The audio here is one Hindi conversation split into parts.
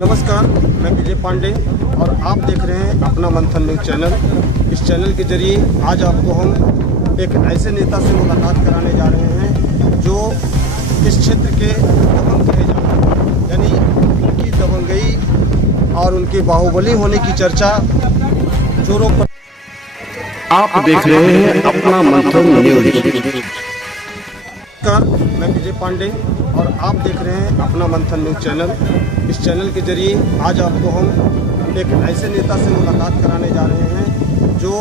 नमस्कार, मैं विजय पांडे और आप देख रहे हैं अपना मंथन न्यूज चैनल। इस चैनल के जरिए आज आपको हम एक ऐसे नेता से मुलाकात कराने जा रहे हैं जो इस क्षेत्र के दबंग कहे जाते हैं, यानी उनकी दबंगई और उनके बाहुबली होने की चर्चा जोरों पर। आप देख रहे हैं अपना मंथन न्यूज। नमस्कार, मैं विजय पांडे और आप देख रहे हैं अपना मंथन न्यूज चैनल। इस चैनल के जरिए आज आपको हम एक ऐसे नेता से मुलाकात कराने जा रहे हैं जो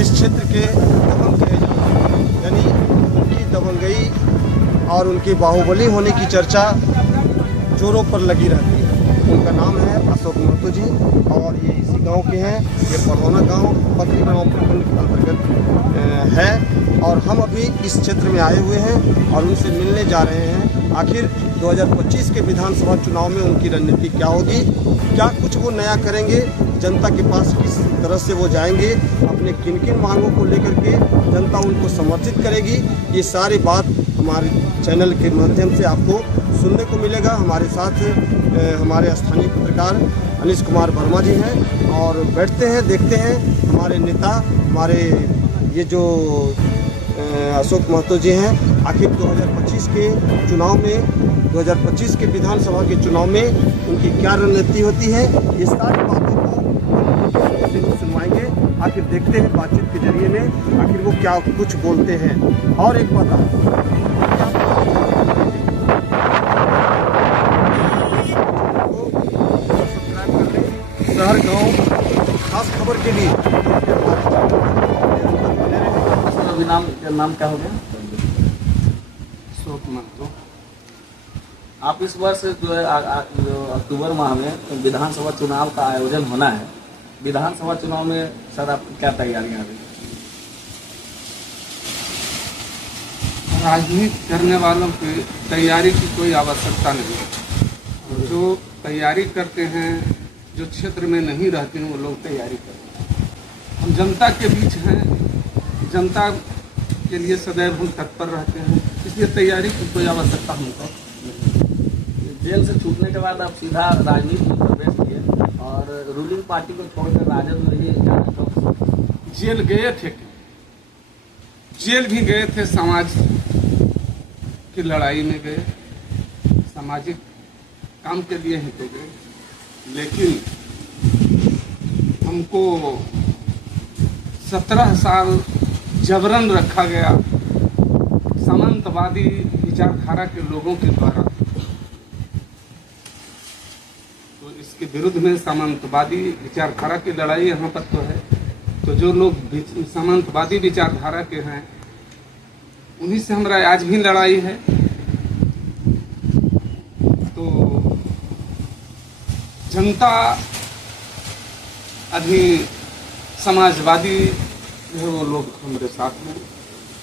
इस क्षेत्र के दबंग कहे जाते हैं, यानी उनकी दबंगई और उनकी बाहुबली होने की चर्चा जोरों पर लगी रहती है। उनका नाम है अशोक महतो जी और ये इसी गांव के हैं। ये परहोना गांव पत्री गांव प्रखंड के अंतर्गत है और हम अभी इस क्षेत्र में आए हुए हैं और उनसे मिलने जा रहे हैं। आखिर 2025 के विधानसभा चुनाव में उनकी रणनीति क्या होगी, क्या कुछ वो नया करेंगे, जनता के पास किस तरह से वो जाएंगे, अपने किन किन मांगों को लेकर के जनता उनको समर्थित करेगी, ये सारी बात हमारे चैनल के माध्यम से आपको सुनने को मिलेगा। हमारे साथ हमारे स्थानीय पत्रकार अनिश कुमार वर्मा जी हैं और बैठते हैं, देखते हैं हमारे नेता, हमारे ये जो अशोक महतो जी हैं, आखिर 2025 के चुनाव में 2025 के विधानसभा के चुनाव में उनकी क्या रणनीति होती है, ये सारी बातों को सुनवाएंगे। आखिर देखते हैं बातचीत के जरिए में आखिर वो क्या कुछ बोलते हैं। और एक बात शहर गांव खास खबर के लिए नाम क्या हो गया? अशोक महतो। आप इस वर्ष जो है अक्टूबर माह में विधानसभा चुनाव का आयोजन होना है। विधानसभा चुनाव में सर आपकी क्या तैयारियां हैं? राजनीति करने वालों की तैयारी की कोई आवश्यकता नहीं है। जो तैयारी करते हैं, जो क्षेत्र में नहीं रहते हैं, वो लोग तैयारी करते हैं। हम जनता के बीच हैं, जनता के लिए सदैव हम तत्पर रहते हैं, इसलिए तैयारी की कोई आवश्यकता हमको। जेल से छूटने के बाद आप सीधा राजनीति में प्रवेश किए और रूलिंग पार्टी को छोड़कर राजद में ही जाना शौक। जेल गए थे, जेल भी गए थे, समाज की लड़ाई में गए, सामाजिक काम के लिए ही तो गए, लेकिन हमको 17 साल जबरन रखा गया सामंतवादी विचारधारा के लोगों के द्वारा। तो इसके विरुद्ध में सामंतवादी विचारधारा की लड़ाई यहाँ पर तो है। तो जो लोग सामंतवादी विचारधारा के हैं, उन्हीं से हमारा आज भी लड़ाई है। तो जनता अभी समाजवादी जो वो लोग हमारे साथ में,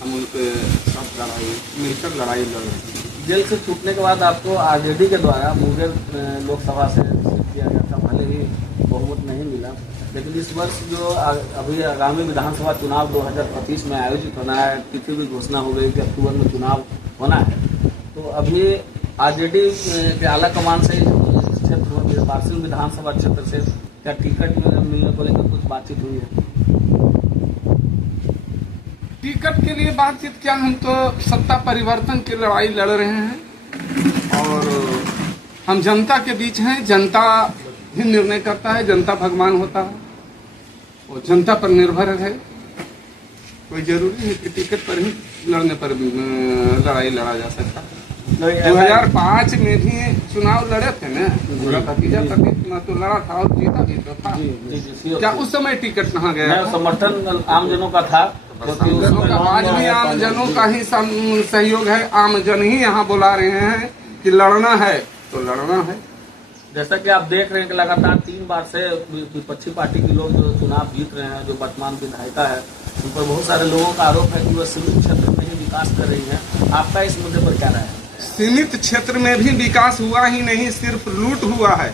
हम उनके साथ मिलकर लड़ाई लड़ रहे हैं। जेल से छूटने के बाद आपको आरजेडी के द्वारा मुंगेर लोकसभा से किया गया था, भले ही बहुमत नहीं मिला, लेकिन इस वर्ष जो अभी आगामी विधानसभा चुनाव 2025 में आयोजित होना है, तिथि भी घोषणा हो गई कि अक्टूबर में चुनाव होना है। तो अभी आरजेडी के आला कमान से क्षेत्र पार्सिल विधानसभा क्षेत्र से क्या टिकट मिलने को लेकर कुछ बातचीत हुई है? टिकट के लिए बातचीत क्या, हम तो सत्ता परिवर्तन की लड़ाई लड़ रहे हैं और हम जनता के बीच हैं। जनता ही निर्णय करता है, जनता भगवान होता है, वो जनता पर निर्भर है। कोई जरूरी है कि टिकट पर ही लड़ने पर लड़ाई लड़ा जा सकता है। 2005 में भी चुनाव लड़े थे ना, भतीजा तो लड़ा था और जीता भी तो था। क्या उस समय टिकट कहाँ गया? समर्थन आमजनों का था, आज भी आमजनों का ही सहयोग है। आमजन ही यहाँ बुला रहे हैं कि लड़ना है तो लड़ना है। जैसा कि आप देख रहे हैं कि लगातार 3 बार से विपक्षी पार्टी के लोग जो चुनाव जीत रहे हैं, जो वर्तमान विधायिका है, उन पर बहुत सारे लोगों का आरोप है कि वह सीमित क्षेत्र में ही विकास कर रही है। आपका इस मुद्दे पर क्या राय है? सीमित क्षेत्र में भी विकास हुआ ही नहीं, सिर्फ लूट हुआ है।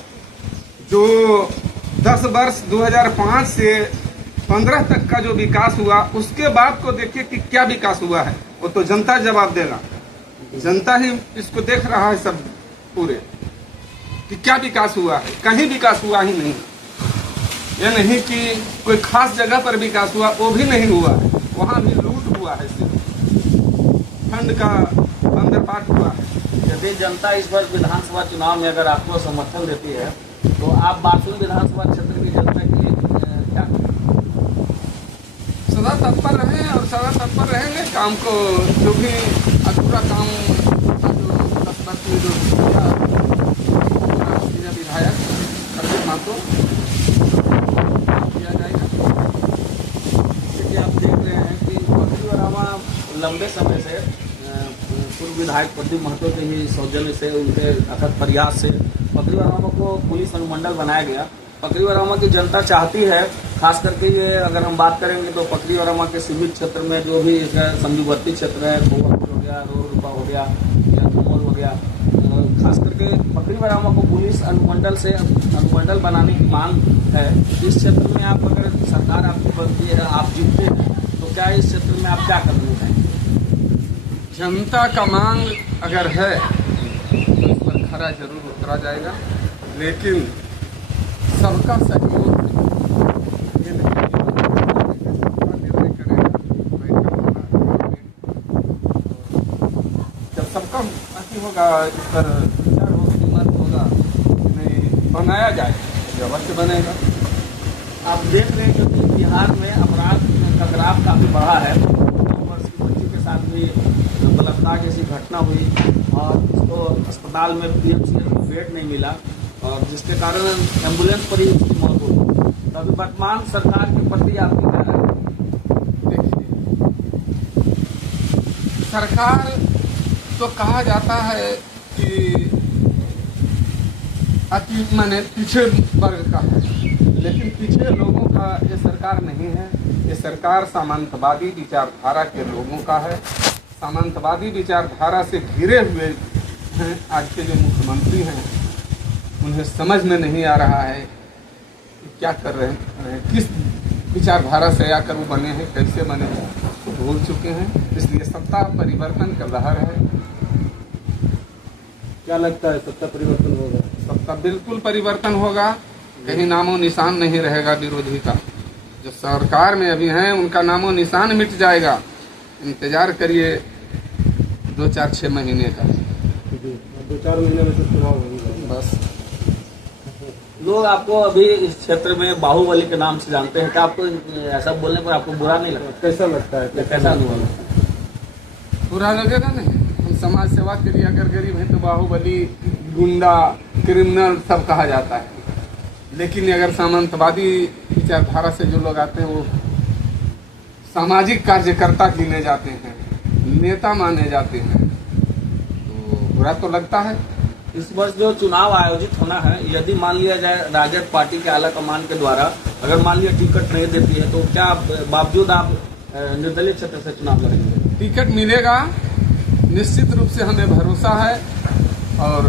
जो 10 वर्ष 2005 से 15 तक का जो विकास हुआ, उसके बाद को देखिए कि क्या विकास हुआ है, वो तो जनता जवाब देगा। जनता ही इसको देख रहा है सब पूरे। कि क्या विकास हुआ है। कहीं विकास हुआ ही नहीं। ये नहीं कि कोई खास जगह पर विकास हुआ, वो भी नहीं हुआ है। वहाँ भी लूट हुआ है, सिर्फ फंड का अंदरपाट हुआ है। यदि जनता इस बार विधानसभा चुनाव में अगर आपको समर्थन देती है तो आप बारसूर विधानसभा क्षेत्र की जनता के लिए क्या करेंगे? सदा तत्पर रहें और सदा तत्पर रहेंगे। काम को जो भी अधूरा काम जो 10 वर्ष में जो किया विधायक अर्जुन महतो किया जाएगा। क्योंकि आप देख रहे हैं कि पकड़ी वरामा लंबे समय से पूर्व विधायक प्रदीप महतो के ही सौजन्य से, उनके अथक प्रयास से पकड़ी वरामा को पुलिस अनुमंडल बनाया गया। पकड़ी वरामा की जनता चाहती है, खास करके ये अगर हम बात करेंगे तो पकड़ी वरामा के सीमित क्षेत्र में जो भी समझूवर्ती क्षेत्र है, खोवापुर हो गया, रोहरुपा हो गया या कुमोर हो गया, खास करके पकड़ी वरामा को पुलिस अनुमंडल से अनुमंडल बनाने की मांग है। इस क्षेत्र में आप अगर सरकार आपकी बनती है, आप जीतते हैं, तो क्या इस क्षेत्र में आप क्या करना चाहेंगे? जनता का मांग अगर है तो इस पर खरा जरूर उतरा जाएगा, लेकिन सबका सहयोग ये नहीं निर्णय करेगा। जब सबका अति होगा, इस पर विचार होगा, विमर्श होगा, नहीं बनाया जाए तो अवश्य बनेगा। आप देख रहे हैं कि बिहार में अपराध का ग्राफ काफी बढ़ा है। 2 वर्ष की बच्ची के साथ भी बलात्कार जैसी घटना हुई और उसको अस्पताल में PMCH में बेड नहीं मिला और जिसके कारण एम्बुलेंस पर ही उसकी मौत हो गई। तो अभी वर्तमान सरकार के प्रति आपकी क्या राय है? देखिए, सरकार तो कहा जाता है कि अति माने पिछड़े वर्ग का है, लेकिन पिछड़े लोगों का ये सरकार नहीं है। ये सरकार सामंतवादी विचारधारा के लोगों का है। सामंतवादी विचारधारा से घिरे हुए हैं आज के जो मुख्यमंत्री हैं। उन्हें समझ में नहीं आ रहा है कि क्या कर रहे हैं, किस विचारधारा से आकर वो बने हैं, कैसे बने हैं, वो भूल चुके हैं। इसलिए सत्ता परिवर्तन का लहर है। क्या लगता है सत्ता परिवर्तन होगा? सत्ता बिल्कुल परिवर्तन होगा। कहीं नामो निशान नहीं रहेगा विरोधी का। जो सरकार में अभी हैं उनका नामो निशान मिट जाएगा। इंतजार करिए 2-4-6 महीने का। 2-4 महीने में तो चुनाव होगा बस। लोग आपको अभी इस क्षेत्र में बाहुबली के नाम से जानते हैं। क्या आपको ऐसा बोलने पर आपको बुरा नहीं लगता? कैसा लगता है? कैसा अनुभव है? बुरा लगेगा नहीं। हम समाज सेवा के लिए अगर गरीब हैं तो बाहुबली, गुंडा, क्रिमिनल सब कहा जाता है। लेकिन अगर सामंतवादी विचारधारा से जो लोग आते हैं वो सामाजिक कार्यकर्ता गिने जाते हैं, नेता माने जाते हैं, तो बुरा तो लगता है। इस वर्ष जो चुनाव आयोजित होना है, यदि मान लिया जाए राजद पार्टी के आला कमान के द्वारा अगर मान लिया टिकट नहीं देती है तो क्या बावजूद आप निर्दलीय क्षेत्र से चुनाव लड़ेंगे? टिकट मिलेगा, निश्चित रूप से हमें भरोसा है। और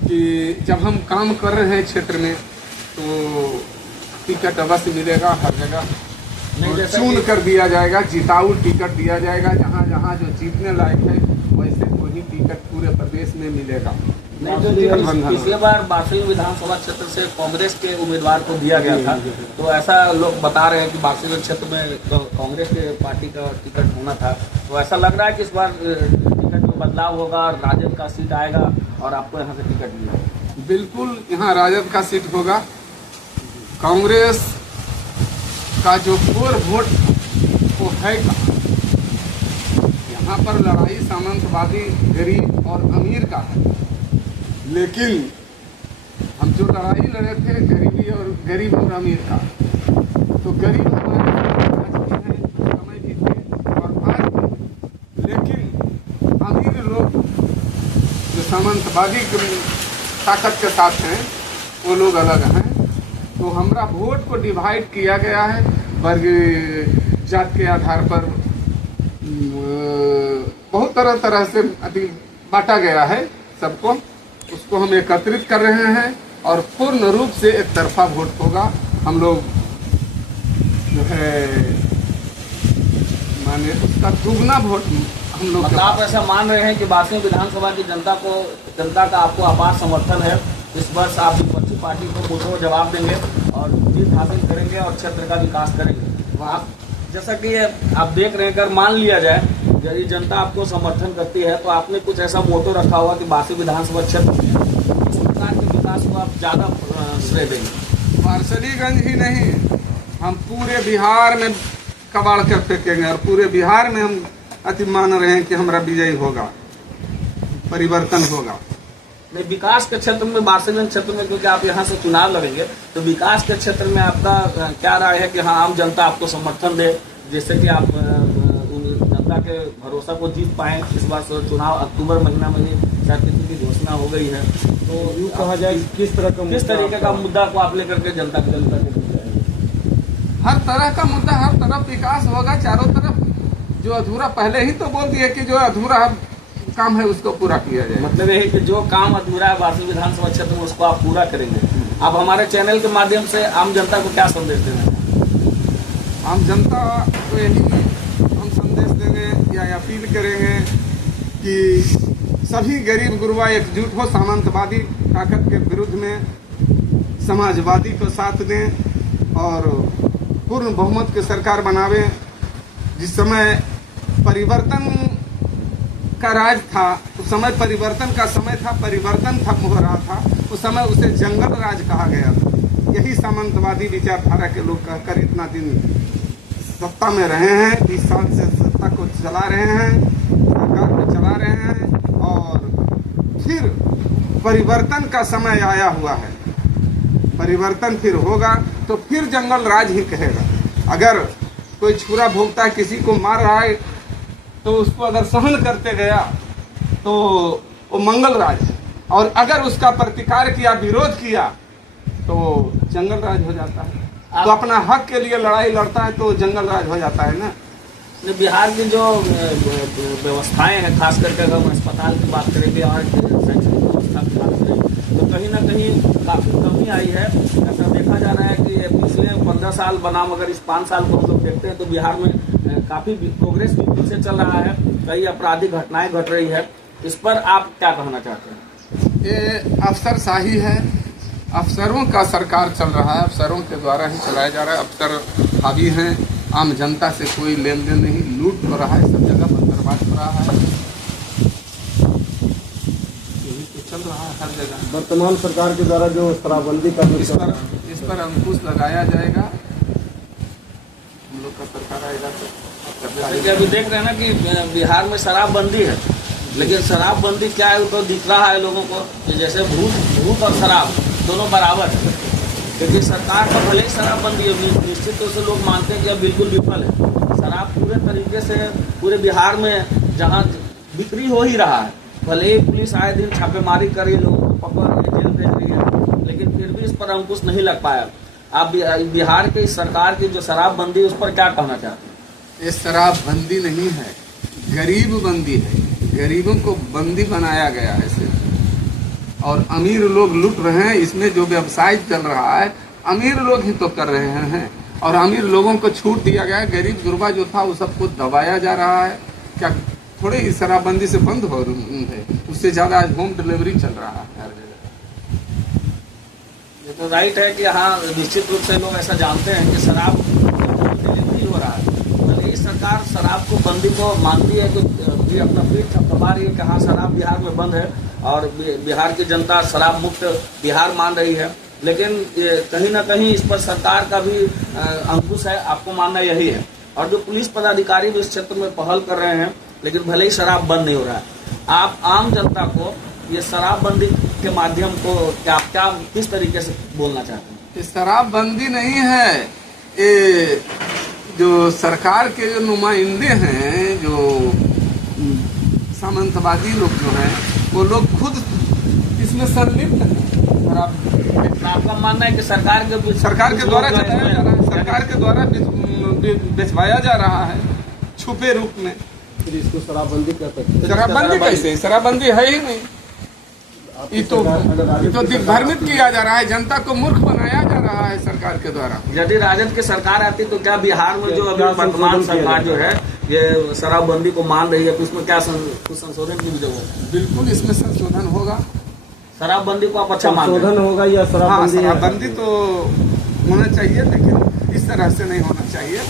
कि जब हम काम कर रहे हैं क्षेत्र में तो टिकट अवश्य मिलेगा हर जगह। चुन कर दिया जाएगा, जिताऊ टिकट दिया जाएगा। जहाँ जहाँ जो जीतने लायक है वैसे कोई टिकट पूरे प्रदेश में मिलेगा। नहीं, जो पिछले बार बारसूर विधानसभा क्षेत्र से कांग्रेस के उम्मीदवार को दिया गया था, तो ऐसा लोग बता रहे हैं कि बारसूर क्षेत्र में तो कांग्रेस के पार्टी का टिकट होना था। तो ऐसा लग रहा है कि इस बार टिकट में बदलाव होगा और राजद का सीट आएगा और आपको यहाँ से टिकट मिलेगा। बिल्कुल यहाँ राजद का सीट होगा। कांग्रेस का जो कोर वोट वो है कहाँ? यहाँ पर लड़ाई सामंतवादी गरीब और अमीर का है। लेकिन हम जो लड़ाई लड़े थे गरीब और अमीर का, तो गरीब हमारे आज भी हैं, समय भी थे और आज भी। लेकिन अमीर लोग जो सामंतवादी ताकत के साथ हैं वो लोग अलग हैं। तो हमारा वोट को डिवाइड किया गया है, वर्ग जात के आधार पर बहुत तरह से बांटा गया है सबको। उसको हम एकत्रित कर रहे हैं और पूर्ण रूप से एक तरफा वोट होगा। हम लोग जो है माने उसका दुगना वोट हम लोग मतलब आप ऐसा मान रहे हैं कि बासियों विधानसभा की जनता का आपको अपार समर्थन है। इस वर्ष आप विपक्षी पार्टी को मुंहतोड़ जवाब देंगे और जीत हासिल करेंगे और क्षेत्र का विकास करेंगे। आप जैसा कि आप देख रहे हैं, अगर मान लिया जाए यदि जनता आपको समर्थन करती है तो आपने कुछ ऐसा मोटो रखा हुआ कि बासी विधानसभा क्षेत्र में इस प्रकार के विकास को आप ज़्यादा श्रेय देंगे। वारसलीगंज ही नहीं, हम पूरे बिहार में कबाड़ कर फेंकेंगे और पूरे बिहार में हम अति मान रहे हैं कि हमारा विजय होगा, परिवर्तन होगा। नहीं, विकास के क्षेत्र में वारसलीगंज क्षेत्र में क्योंकि आप यहाँ से चुनाव लड़ेंगे तो विकास के क्षेत्र में आपका क्या राय है कि हाँ आम जनता आपको समर्थन दे, जिससे कि आप जनता के भरोसा को जीत पाएं। इस बार चुनाव अक्टूबर महीना में ही शायद किसी की घोषणा हो गई है, तो यूँ कहा जाए किस तरीके का मुद्दा को आप लेकर के जनता के हर तरह का मुद्दा, हर तरफ विकास होगा चारों तरफ। जो अधूरा पहले ही तो बोल दिए कि जो अधूरा काम है उसको पूरा किया जाए। मतलब यही कि जो काम अधूरा है बासी विधानसभा क्षेत्र में उसको आप पूरा करेंगे। आप हमारे चैनल के माध्यम से आम जनता को क्या संदेश देंगे? आम जनता को यही हम संदेश देंगे या अपील करेंगे कि सभी गरीब गुरबा एकजुट हो, सामंतवादी ताकत के विरुद्ध में समाजवादी को साथ दें और पूर्ण बहुमत की सरकार बनावे। जिस समय परिवर्तन का राज था उस समय परिवर्तन का समय था, परिवर्तन खत्म हो रहा था, उस समय उसे जंगल राज कहा गया था। यही सामंतवादी विचारधारा के लोग कहकर इतना दिन सत्ता में रहे हैं, 20 साल से सत्ता को चला रहे हैं, सरकार को चला रहे हैं और फिर परिवर्तन का समय आया हुआ है। परिवर्तन फिर होगा तो फिर जंगल राज ही कहेगा। अगर कोई छुरा भोगता है, किसी को मार रहा है तो उसको अगर सहन करते गया तो वो मंगल राज है, और अगर उसका प्रतिकार किया, विरोध किया तो जंगल राज हो जाता है। तो अपना हक के लिए लड़ाई लड़ता है तो जंगल राज हो जाता है ना। बिहार की जो व्यवस्थाएं हैं, खास करके अगर हम अस्पताल की बात करेंगे और शैक्षणिक व्यवस्था की बात करें तो कहीं ना कहीं काफ़ी कमी आई है। ऐसा देखा जा रहा है कि पिछले 15 साल बनाम अगर इस 5 साल को हम लोग देखते हैं तो बिहार में काफ़ी प्रोग्रेस भी पीछे चल रहा है, कई आपराधिक घटनाएं घट रही है। इस पर आप क्या कहना चाहते हैं? ये अफसरशाही है, अफसरों का सरकार चल रहा है, अफसरों के द्वारा ही चलाया जा रहा है। अफसर हावी हैं, आम जनता से कोई लेन देन नहीं, लूट हो रहा है, सब जगह बंदरबाज हो रहा है, यही तो चल रहा है हर जगह। वर्तमान सरकार के द्वारा जो शराबबंदी का इस पर अंकुश लगाया जाएगा। हम लोग का सरकार आएगा तो जैसे कि अभी देख रहे हैं ना कि बिहार में शराबबंदी है, लेकिन शराबबंदी क्या है तो दिख रहा है लोगों को कि जैसे भूत और शराब दोनों बराबर है। क्योंकि सरकार का भले ही शराबबंदी है, निश्चित रूप से लोग मानते हैं कि अब बिल्कुल विफल है। शराब पूरे तरीके से पूरे बिहार में जहाँ बिक्री हो ही रहा है, भले ही पुलिस आए दिन छापेमारी कर रही है, लोगों को पकड़ रही है, जेल भेज रही है, लेकिन फिर भी इस पर अंकुश नहीं लग पाया। आप बिहार की सरकार की जो शराबबंदी उस पर क्या कहना चाहते हैं? ये शराबबंदी नहीं है, गरीब बंदी है। गरीबों को बंदी बनाया गया है सिर्फ, और अमीर लोग लूट रहे हैं। इसमें जो व्यवसाय चल रहा है अमीर लोग ही तो कर रहे हैं, और अमीर लोगों को छूट दिया गया है। गरीब गुरबा जो था वो सबको दबाया जा रहा है। क्या थोड़े ही शराबबंदी से बंद हो रही है, उससे ज़्यादा आज होम डिलीवरी चल रहा है हर जगह। ये तो राइट है कि हाँ निश्चित रूप से लोग ऐसा जानते हैं कि शराब डिलीवरी हो रहा है। भले ही सरकार शराब को बंदी को मानती है, तो भी अपना पीठ थपथपा रही है कि हाँ शराब बिहार में बंद है और बिहार की जनता शराब मुक्त बिहार मान रही है। लेकिन कहीं ना कहीं इस पर सरकार का भी अंकुश है, आपको मानना यही है। और जो पुलिस पदाधिकारी भी इस क्षेत्र में पहल कर रहे हैं, लेकिन भले ही शराब बंद नहीं हो रहा है। आप आम जनता को ये शराबबंदी के माध्यम को क्या किस तरीके से बोलना चाहते हैं? ये शराबबंदी नहीं है, ये जो सरकार के जो नुमाइंदे हैं, जो सामंतवादी लोग जो हैं, वो लोग खुद इसमें संलिप्त हैं। आपका मानना है कि सरकार के द्वारा चलाया जा रहा है, सरकार के द्वारा बेचवाया जा रहा है छुपे रूप में। फिर इसको शराबबंदी क्या कहते हैं? शराबबंदी कैसे? शराबबंदी है ही नहीं। ये तो दिग्भ्रमित किया जा रहा है, जनता को मूर्ख बनाया जा रहा है सरकार के द्वारा। यदि राजद की सरकार आती तो क्या बिहार में जो अभी वर्तमान सरकार जो है ये शराबबंदी को मान रही है, तो उसमें क्या कुछ संशोधन की भी जरूरत है? बिल्कुल इसमें संशोधन होगा। शराबबंदी को आप अच्छा मान रहे हैं? संशोधन होगा या हाँ, शराबबंदी? शराबबंदी तो होना चाहिए, लेकिन इस तरह से नहीं होना चाहिए।